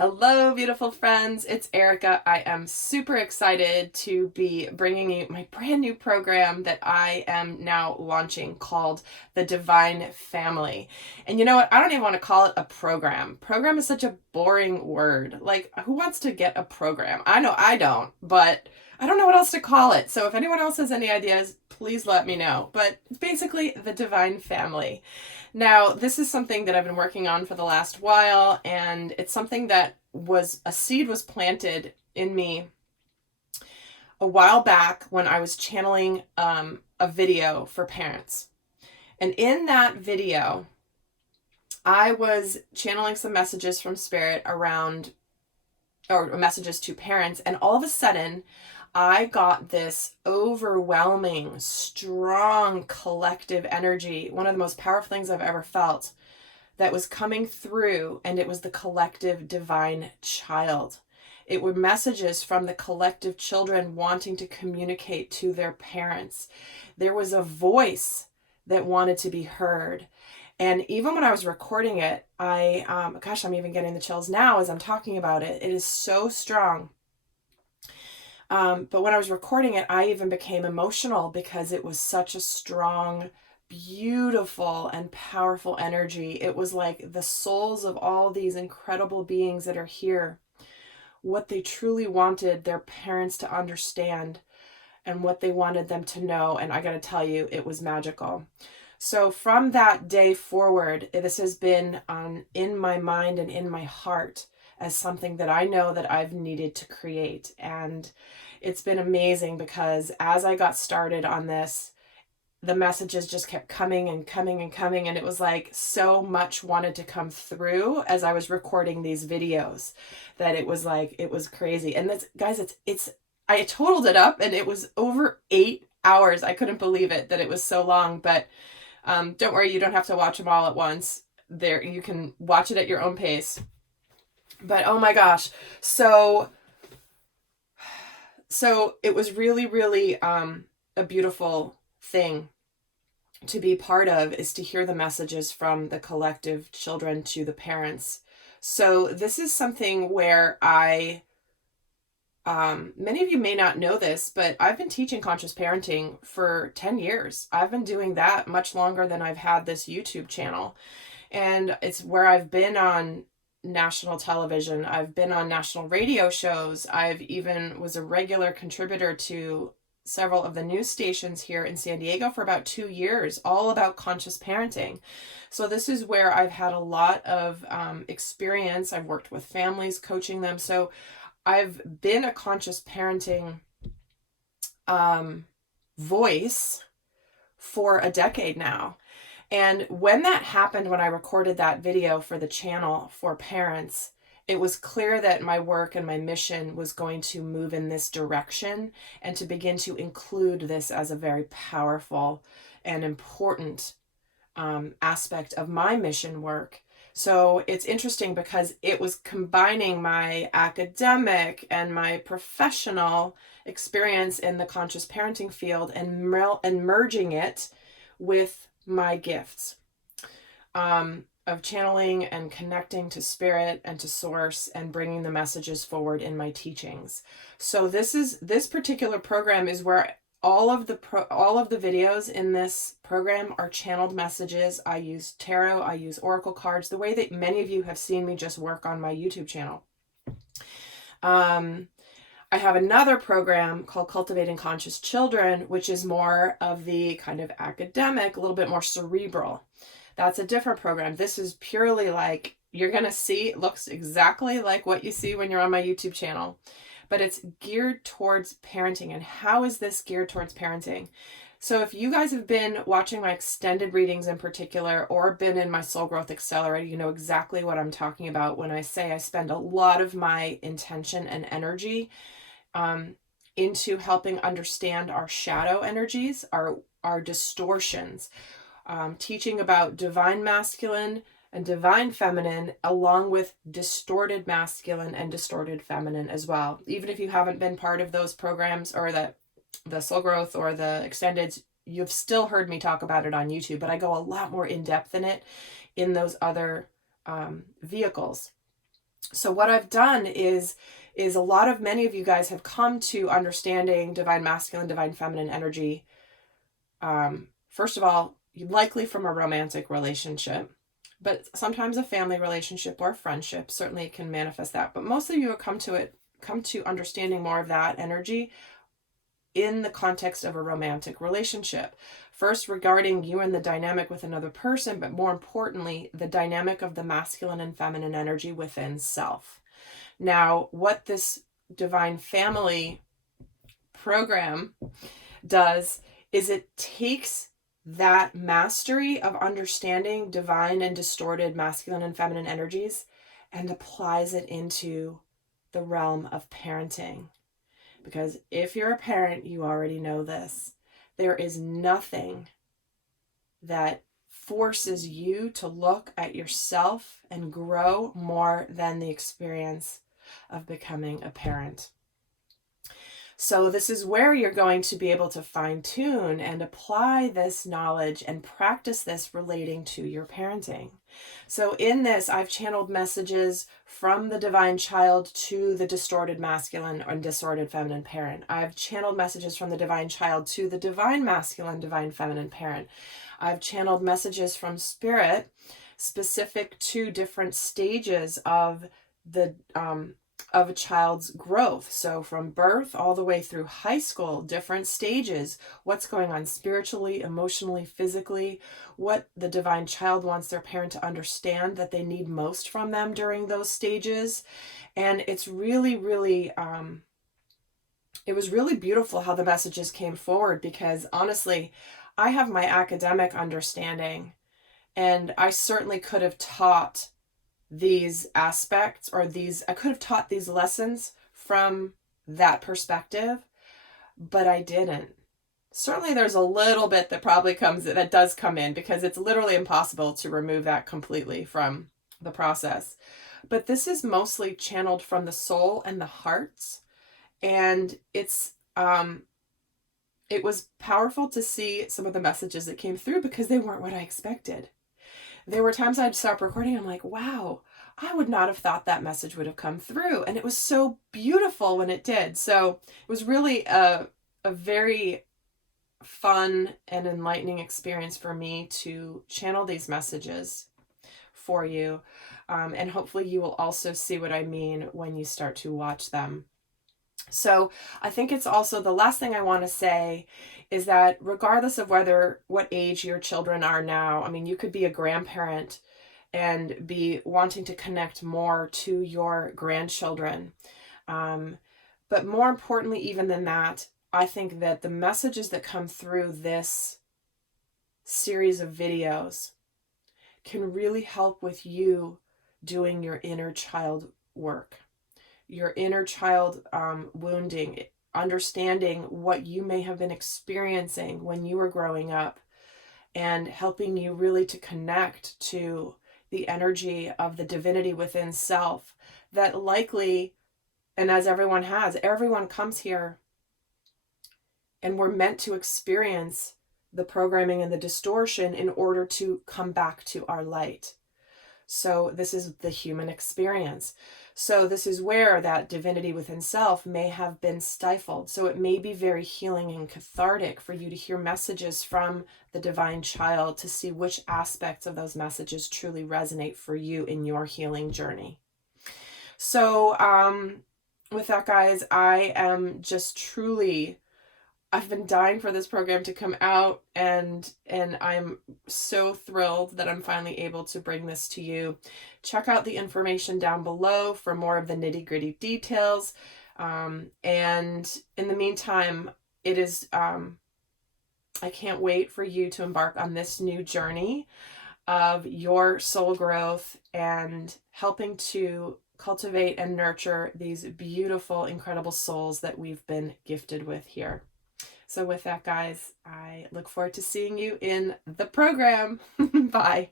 Hello, beautiful friends. It's Erika. I am super excited to be bringing you my brand new program that I am now launching called The Divine Family. And you know what? I don't even want to call it a program. Program is such a boring word. Like, who wants to get a program? I know I don't, but I don't know what else to call it. So if anyone else has any ideas, please let me know. But it's basically The Divine Family. Now, this is something that I've been working on for the last while, and it's something that a seed was planted in me a while back when I was channeling a video for parents. And in that video, I was channeling some messages from spirit around, or messages to parents, and all of a sudden, I got this overwhelming, strong collective energy, one of the most powerful things I've ever felt, that was coming through, and it was the collective divine child. It were messages from the collective children wanting to communicate to their parents. There was a voice that wanted to be heard. And even when I was recording it, I'm even getting the chills now as I'm talking about it. It is so strong. But when I was recording it, I even became emotional because it was such a strong, beautiful, and powerful energy. It was like the souls of all these incredible beings that are here, what they truly wanted their parents to understand and what they wanted them to know. And I got to tell you, it was magical. So from that day forward, this has been in my mind and in my heart as something that I know that I've needed to create. And it's been amazing because as I got started on this, the messages just kept coming and coming and coming. And it was like so much wanted to come through as I was recording these videos that it was like, it was crazy. And this, guys, I totaled it up and it was over 8 hours. I couldn't believe it that it was so long, but don't worry, you don't have to watch them all at once. There, you can watch it at your own pace. But oh my gosh, so it was really, really a beautiful thing to be part of, is to hear the messages from the collective children to the parents. So this is something where many of you may not know this, but I've been teaching conscious parenting for 10 years. I've been doing that much longer than I've had this YouTube channel. And it's where I've been on national television. I've been on national radio shows. I've even was a regular contributor to several of the news stations here in San Diego for about 2 years, all about conscious parenting. So this is where I've had a lot of experience. I've worked with families, coaching them. So I've been a conscious parenting voice for a decade now. And when that happened, when I recorded that video for the channel for parents, it was clear that my work and my mission was going to move in this direction and to begin to include this as a very powerful and important aspect of my mission work. So it's interesting because it was combining my academic and my professional experience in the conscious parenting field and merging it with my gifts of channeling and connecting to spirit and to source and bringing the messages forward in my teachings. So this particular program is where all of the videos in this program are channeled messages. I use tarot, I use oracle cards, the way that many of you have seen me just work on my YouTube channel. I have another program called Cultivating Conscious Children, which is more of the kind of academic, a little bit more cerebral. That's a different program. This is purely like, you're going to see, it looks exactly like what you see when you're on my YouTube channel, but it's geared towards parenting. And how is this geared towards parenting? So if you guys have been watching my extended readings in particular, or been in my Soul Growth Accelerator, you know exactly what I'm talking about when I say I spend a lot of my intention and energy into helping understand our shadow energies, our distortions, teaching about divine masculine and divine feminine, along with distorted masculine and distorted feminine as well. Even if you haven't been part of those programs or the Soul Growth or the extended, you've still heard me talk about it on YouTube, but I go a lot more in depth in it in those other vehicles. So what I've done is many of you guys have come to understanding divine masculine, divine feminine energy. First of all, likely from a romantic relationship, but sometimes a family relationship or a friendship. Certainly it can manifest that. But most of you have come to understanding more of that energy in the context of a romantic relationship. First, regarding you and the dynamic with another person, but more importantly, the dynamic of the masculine and feminine energy within self. Now, what this divine family program does is it takes that mastery of understanding divine and distorted masculine and feminine energies and applies it into the realm of parenting. Because if you're a parent, you already know this. There is nothing that forces you to look at yourself and grow more than the experience of becoming a parent. So this is where you're going to be able to fine-tune and apply this knowledge and practice this relating to your parenting. So in this, I've channeled messages from the divine child to the distorted masculine and distorted feminine parent. I've channeled messages from the divine child to the divine masculine, divine feminine parent. I've channeled messages from spirit specific to different stages of a child's growth. So from birth all the way through high school, different stages, what's going on spiritually, emotionally, physically, what the divine child wants their parent to understand that they need most from them during those stages. And it's really, really, it was really beautiful how the messages came forward, because honestly, I have my academic understanding, and I certainly could have taught these aspects, or I could have taught these lessons from that perspective, but I didn't. Certainly there's a little bit that does come in, because it's literally impossible to remove that completely from the process. But this is mostly channeled from the soul and the hearts. And it was powerful to see some of the messages that came through, because they weren't what I expected. There were times I'd stop recording, I'm like, wow, I would not have thought that message would have come through. And it was so beautiful when it did. So it was really a very fun and enlightening experience for me to channel these messages for you. And hopefully you will also see what I mean when you start to watch them. So I think it's also, the last thing I want to say is that regardless of what age your children are now, I mean, you could be a grandparent and be wanting to connect more to your grandchildren. But more importantly, even than that, I think that the messages that come through this series of videos can really help with you doing your inner child work, your inner child wounding, understanding what you may have been experiencing when you were growing up, and helping you really to connect to the energy of the divinity within self that likely, and as everyone comes here and we're meant to experience the programming and the distortion in order to come back to our light. So this is the human experience. So this is where that divinity within self may have been stifled. So it may be very healing and cathartic for you to hear messages from the divine child, to see which aspects of those messages truly resonate for you in your healing journey. So with that, guys, I am just truly, I've been dying for this program to come out, and I'm so thrilled that I'm finally able to bring this to you. Check out the information down below for more of the nitty-gritty details. And in the meantime, it is, I can't wait for you to embark on this new journey of your soul growth and helping to cultivate and nurture these beautiful, incredible souls that we've been gifted with here. So with that, guys, I look forward to seeing you in the program. Bye.